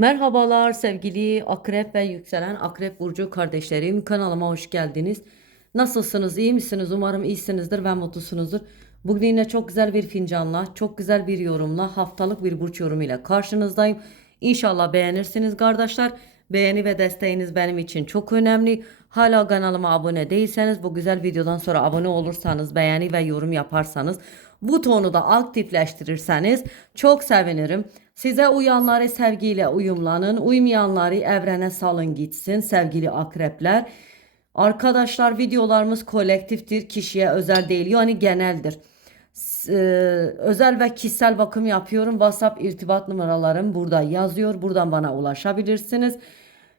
Merhabalar sevgili akrep ve yükselen akrep burcu kardeşlerim kanalıma hoş geldiniz. Nasılsınız iyi misiniz umarım iyisinizdir ve mutlusunuzdur. Bugün yine çok güzel bir fincanla çok güzel bir yorumla haftalık bir burç yorumuyla karşınızdayım. İnşallah beğenirsiniz kardeşler. Beğeni ve desteğiniz benim için çok önemli. Hala kanalıma abone değilseniz bu güzel videodan sonra abone olursanız beğeni ve yorum yaparsanız butonu da aktifleştirirseniz çok sevinirim. Size uyanları sevgiyle uyumlanın, uymayanları evrene salın gitsin sevgili akrepler. Arkadaşlar videolarımız kolektiftir, kişiye özel değil yani geneldir. S- e, özel ve kişisel bakım yapıyorum. WhatsApp irtibat numaralarım burada yazıyor. Buradan bana ulaşabilirsiniz.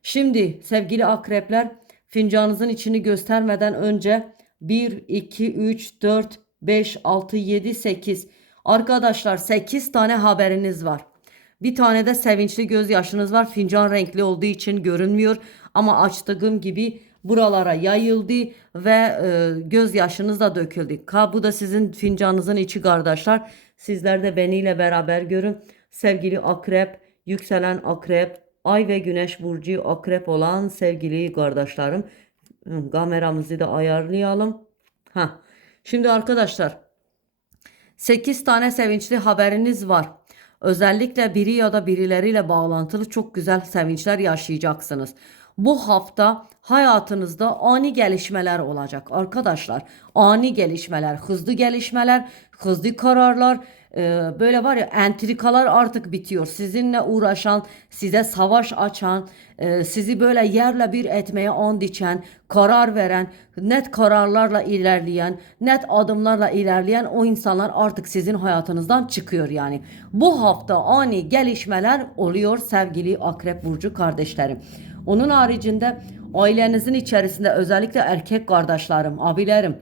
Şimdi sevgili akrepler fincanınızın içini göstermeden önce 1, 2, 3, 4, 5, 6, 7, 8 arkadaşlar 8 tane haberiniz var. Bir tane de sevinçli gözyaşınız var. Fincan renkli olduğu için görünmüyor. Ama açtığım gibi buralara yayıldı ve e, gözyaşınız da döküldü. Ka bu da sizin fincanınızın içi kardeşler. Sizler de beniyle beraber görün. Sevgili akrep, yükselen akrep, ay ve güneş burcu akrep olan sevgili kardeşlerim. Hı, Kameramızı da ayarlayalım. Ha. Şimdi arkadaşlar 8 tane sevinçli haberiniz var. Özellikle biri ya da birileriyle bağlantılı çok güzel sevinçler yaşayacaksınız. Bu hafta hayatınızda ani gelişmeler olacak arkadaşlar. Ani gelişmeler, hızlı gelişmeler, hızlı kararlar, e, böyle var ya entrikalar artık bitiyor. Sizinle uğraşan, size savaş açan, e, sizi böyle yerle bir etmeye and içen, karar veren, net kararlarla ilerleyen, net adımlarla ilerleyen o insanlar artık sizin hayatınızdan çıkıyor yani. Bu hafta ani gelişmeler oluyor sevgili Akrep Burcu kardeşlerim. Onun haricinde ailenizin içerisinde özellikle erkek kardeşlerim, abilerim,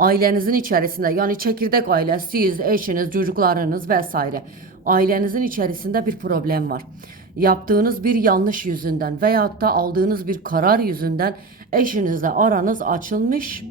ailenizin içerisinde yani çekirdek aile, siz, eşiniz, çocuklarınız vesaire ailenizin içerisinde bir problem var. Yaptığınız bir yanlış yüzünden veyahut da aldığınız bir karar yüzünden eşinizle aranız açılmış.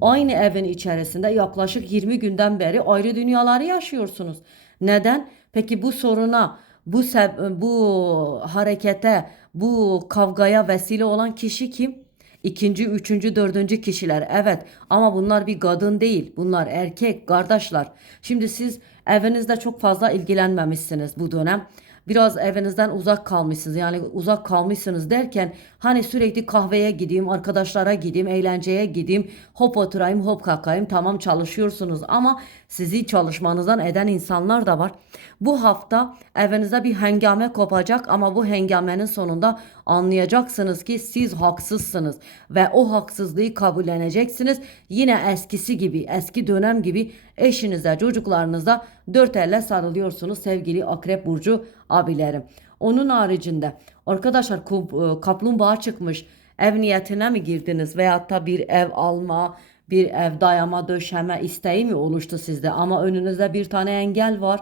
Aynı evin içerisinde yaklaşık 20 günden beri ayrı dünyaları yaşıyorsunuz. Neden? Peki bu soruna, bu bu harekete, bu kavgaya vesile olan kişi kim? İkinci, üçüncü, dördüncü kişiler evet ama bunlar bir kadın değil bunlar erkek kardeşler. Şimdi siz evinizde çok fazla ilgilenmemişsiniz bu dönem. Biraz evinizden uzak kalmışsınız yani uzak kalmışsınız derken hani sürekli kahveye gideyim, arkadaşlara gideyim, eğlenceye gideyim, hop oturayım, hop kalkayım tamam çalışıyorsunuz ama sizi çalışmanızdan eden insanlar da var. Bu hafta evinizde bir hengame kopacak ama bu hengamenin sonunda anlayacaksınız ki siz haksızsınız ve o haksızlığı kabulleneceksiniz. Yine eskisi gibi, eski dönem gibi eşinize, çocuklarınıza dört elle sarılıyorsunuz sevgili Akrep Burcu abilerim. Onun haricinde arkadaşlar e, kaplumbağa çıkmış. Ev niyetine mi girdiniz veyahut da bir ev alma, bir ev dayama, döşeme isteği mi oluştu sizde? Ama önünüzde bir tane engel var.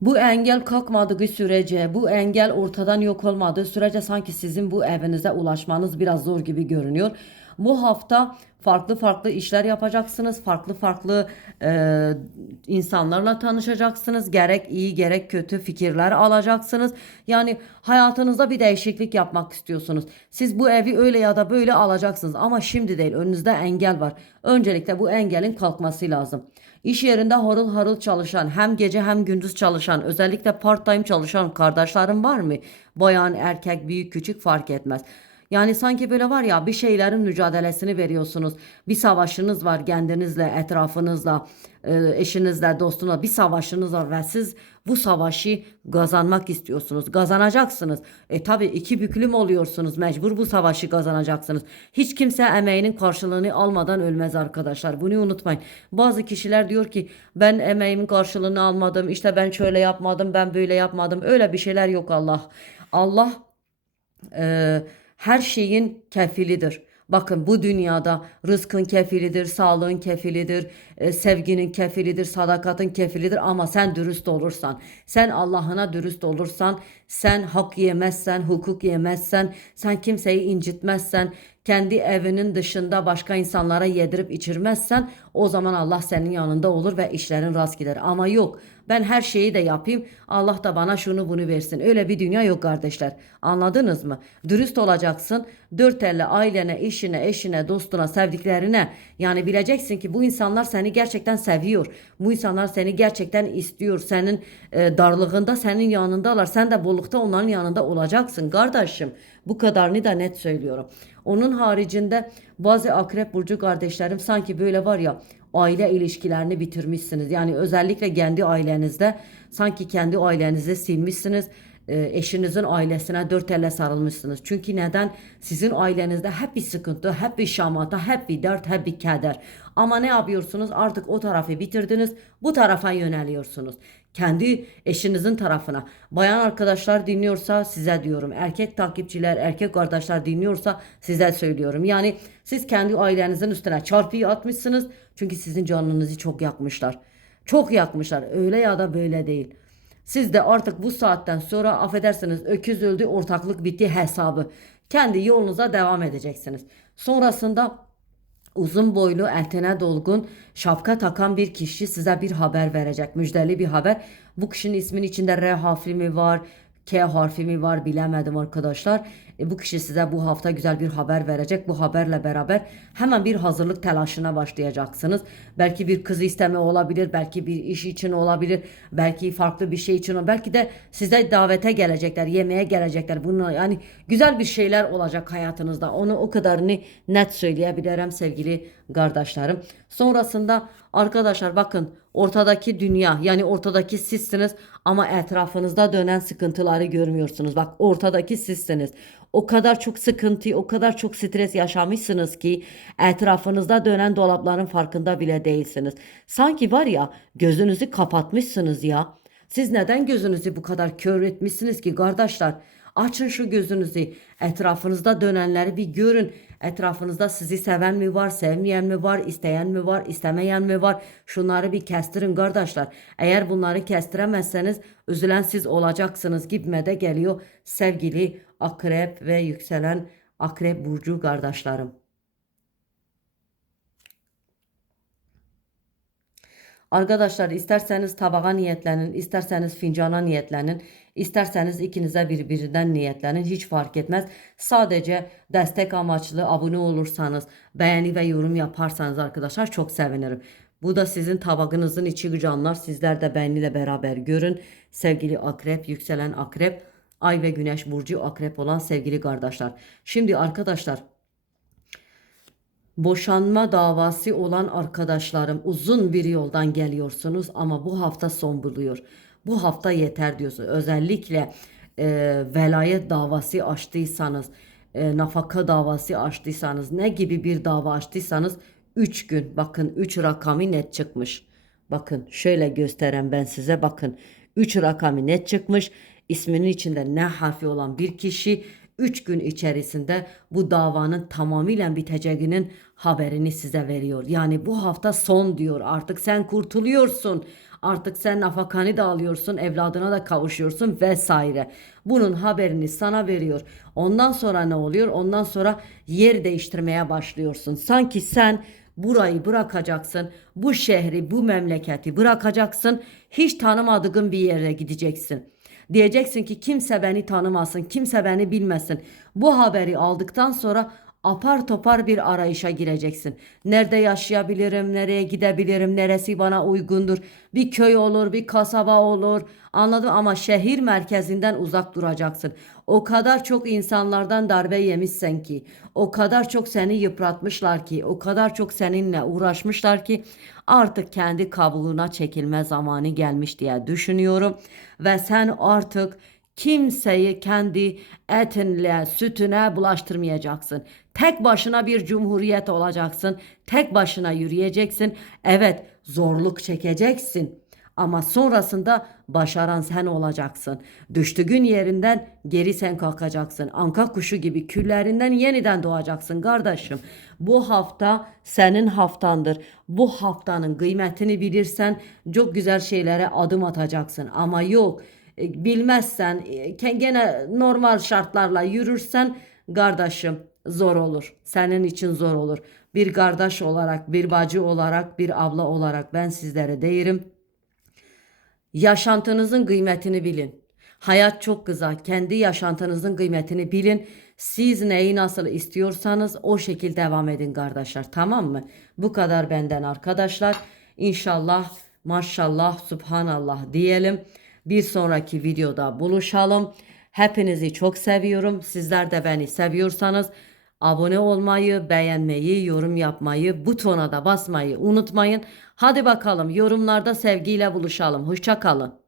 Bu engel kalkmadığı sürece, bu engel ortadan yok olmadığı sürece sanki sizin bu evinize ulaşmanız biraz zor gibi görünüyor. Bu hafta farklı farklı işler yapacaksınız. Farklı farklı e, insanlarla tanışacaksınız. Gerek iyi gerek kötü fikirler alacaksınız. Yani hayatınızda bir değişiklik yapmak istiyorsunuz. Siz bu evi öyle ya da böyle alacaksınız ama şimdi değil. Önünüzde engel var. Öncelikle bu engelin kalkması lazım. İş yerinde harıl harıl çalışan, hem gece hem gündüz çalışan, özellikle part-time çalışan kardeşlerim var mı? Bayan, erkek, büyük, küçük fark etmez. Yani sanki böyle var ya bir şeylerin mücadelesini veriyorsunuz. Bir savaşınız var kendinizle, etrafınızla, e, eşinizle, dostunuzla bir savaşınız var ve siz bu savaşı kazanmak istiyorsunuz. Kazanacaksınız. E tabi iki büklüm oluyorsunuz. Mecbur bu savaşı kazanacaksınız. Hiç kimse emeğinin karşılığını almadan ölmez arkadaşlar. Bunu unutmayın. Bazı kişiler diyor ki ben emeğimin karşılığını almadım. İşte ben şöyle yapmadım, ben böyle yapmadım. Öyle bir şeyler yok Allah. Allah e, her şeyin kefilidir. Bakın bu dünyada rızkın kefilidir, sağlığın kefilidir, e, sevginin kefilidir, sadakatın kefilidir ama sen dürüst olursan, sen Allah'ına dürüst olursan, sen hak yemezsen, hukuk yemezsen, sen kimseyi incitmezsen, kendi evinin dışında başka insanlara yedirip içirmezsen o zaman Allah senin yanında olur ve işlerin rast gider. Ama yok Ben her şeyi de yapayım. Allah da bana şunu bunu versin. Öyle bir dünya yok kardeşler. Anladınız mı? Dürüst olacaksın. Dört elle ailene, işine, eşine, dostuna, sevdiklerine. Yani bileceksin ki bu insanlar seni gerçekten seviyor. Bu insanlar seni gerçekten istiyor. Senin e, darlığında senin yanındalar. Sen de bollukta onların yanında olacaksın kardeşim. Bu kadarını da net söylüyorum. Onun haricinde bazı akrep burcu kardeşlerim sanki böyle var ya aile ilişkilerini bitirmişsiniz. Yani özellikle kendi ailenizde sanki kendi ailenizi silmişsiniz. E, eşinizin ailesine dört elle sarılmışsınız. Çünkü neden? Sizin ailenizde hep bir sıkıntı, hep bir şamata, hep bir dert, hep bir keder. Ama ne yapıyorsunuz? Artık o tarafı bitirdiniz. Bu tarafa yöneliyorsunuz. Kendi eşinizin tarafına. Bayan arkadaşlar dinliyorsa size diyorum. Erkek takipçiler, erkek kardeşler dinliyorsa size söylüyorum. Yani siz kendi ailenizin üstüne çarpıyı atmışsınız. Çünkü sizin canınızı çok yakmışlar. Çok yakmışlar. Öyle ya da böyle değil. Siz de artık bu saatten sonra affedersiniz öküz öldü ortaklık bitti hesabı. Kendi yolunuza devam edeceksiniz. Sonrasında uzun boylu, entene dolgun, şapka takan bir kişi size bir haber verecek. Müjdeli bir haber. Bu kişinin isminin içinde R harfi mi var, K harfi mi var bilemedim arkadaşlar. E, bu kişi size bu hafta güzel bir haber verecek. Bu haberle beraber hemen bir hazırlık telaşına başlayacaksınız. Belki bir kız isteme olabilir, belki bir iş için olabilir, belki farklı bir şey için, belki de size davete gelecekler, yemeğe gelecekler. Bunlar yani güzel bir şeyler olacak hayatınızda. Onu o kadarını net söyleyebilirim sevgili kardeşlerim. Sonrasında arkadaşlar bakın ortadaki dünya yani ortadaki sizsiniz ama etrafınızda dönen sıkıntıları görmüyorsunuz. Bak ortadaki sizsiniz. O kadar çok sıkıntı, o kadar çok stres yaşamışsınız ki etrafınızda dönen dolapların farkında bile değilsiniz. Sanki var ya gözünüzü kapatmışsınız ya. Siz neden gözünüzü bu kadar kör etmişsiniz ki kardeşler? Açın şu gözünüzü. Etrafınızda dönenleri bir görün. Etrafınızda sizi seven mi var, sevmeyen mi var, isteyen mi var, istemeyen mi var? Şunları bir kestirin kardeşler. Eğer bunları kestiremezseniz üzülen siz olacaksınız gibime de geliyor sevgili akrep ve yükselen akrep burcu kardeşlerim. Arkadaşlar isterseniz tabağa niyetlenin, isterseniz fincana niyetlenin, isterseniz ikinize birbirinden niyetlenin hiç fark etmez. Sadece destek amaçlı abone olursanız, beğeni ve yorum yaparsanız arkadaşlar çok sevinirim. Bu da sizin tabağınızın içi canlar. Sizler de benimle beraber görün. Sevgili akrep, yükselen akrep, ay ve güneş burcu akrep olan sevgili kardeşler. Şimdi arkadaşlar Boşanma davası olan arkadaşlarım uzun bir yoldan geliyorsunuz ama bu hafta son buluyor. Bu hafta yeter diyorsunuz. Özellikle e, velayet davası açtıysanız, e, nafaka davası açtıysanız, ne gibi bir dava açtıysanız 3 gün bakın 3 rakamı net çıkmış. Bakın şöyle gösteren ben size bakın 3 rakamı net çıkmış. İsminin içinde ne harfi olan bir kişi 3 gün içerisinde bu davanın tamamıyla biteceğinin haberini size veriyor. Yani bu hafta son diyor. Artık sen kurtuluyorsun. Artık sen nafakanı da alıyorsun, evladına da kavuşuyorsun vesaire. Bunun haberini sana veriyor. Ondan sonra ne oluyor? Ondan sonra yer değiştirmeye başlıyorsun. Sanki sen burayı bırakacaksın. Bu şehri, bu memleketi bırakacaksın. Hiç tanımadığın bir yere gideceksin. Diyeceksin ki kimse beni tanımasın, kimse beni bilmesin. Bu haberi aldıktan sonra apar topar bir arayışa gireceksin. Nerede yaşayabilirim, nereye gidebilirim, neresi bana uygundur. Bir köy olur, bir kasaba olur. Anladım ama şehir merkezinden uzak duracaksın. O kadar çok insanlardan darbe yemişsen ki, o kadar çok seni yıpratmışlar ki, o kadar çok seninle uğraşmışlar ki artık kendi kabuğuna çekilme zamanı gelmiş diye düşünüyorum ve sen artık kimseyi kendi etinle, sütüne bulaştırmayacaksın. Tek başına bir cumhuriyet olacaksın. Tek başına yürüyeceksin. Evet, zorluk çekeceksin. Ama sonrasında başaran sen olacaksın. Düştüğün yerinden geri sen kalkacaksın. Anka kuşu gibi küllerinden yeniden doğacaksın kardeşim. Bu hafta senin haftandır. Bu haftanın kıymetini bilirsen çok güzel şeylere adım atacaksın. Ama yok bilmezsen e, gene normal şartlarla yürürsen kardeşim zor olur. Senin için zor olur. Bir kardeş olarak, bir bacı olarak, bir abla olarak ben sizlere deyirim Yaşantınızın kıymetini bilin. Hayat çok kısa. Kendi yaşantınızın kıymetini bilin. Siz neyi nasıl istiyorsanız o şekilde devam edin kardeşler. Tamam mı? Bu kadar benden arkadaşlar. İnşallah, maşallah, subhanallah diyelim. Bir sonraki videoda buluşalım. Hepinizi çok seviyorum. Sizler de beni seviyorsanız abone olmayı, beğenmeyi, yorum yapmayı, butona da basmayı unutmayın. Hadi bakalım yorumlarda sevgiyle buluşalım. Hoşça kalın.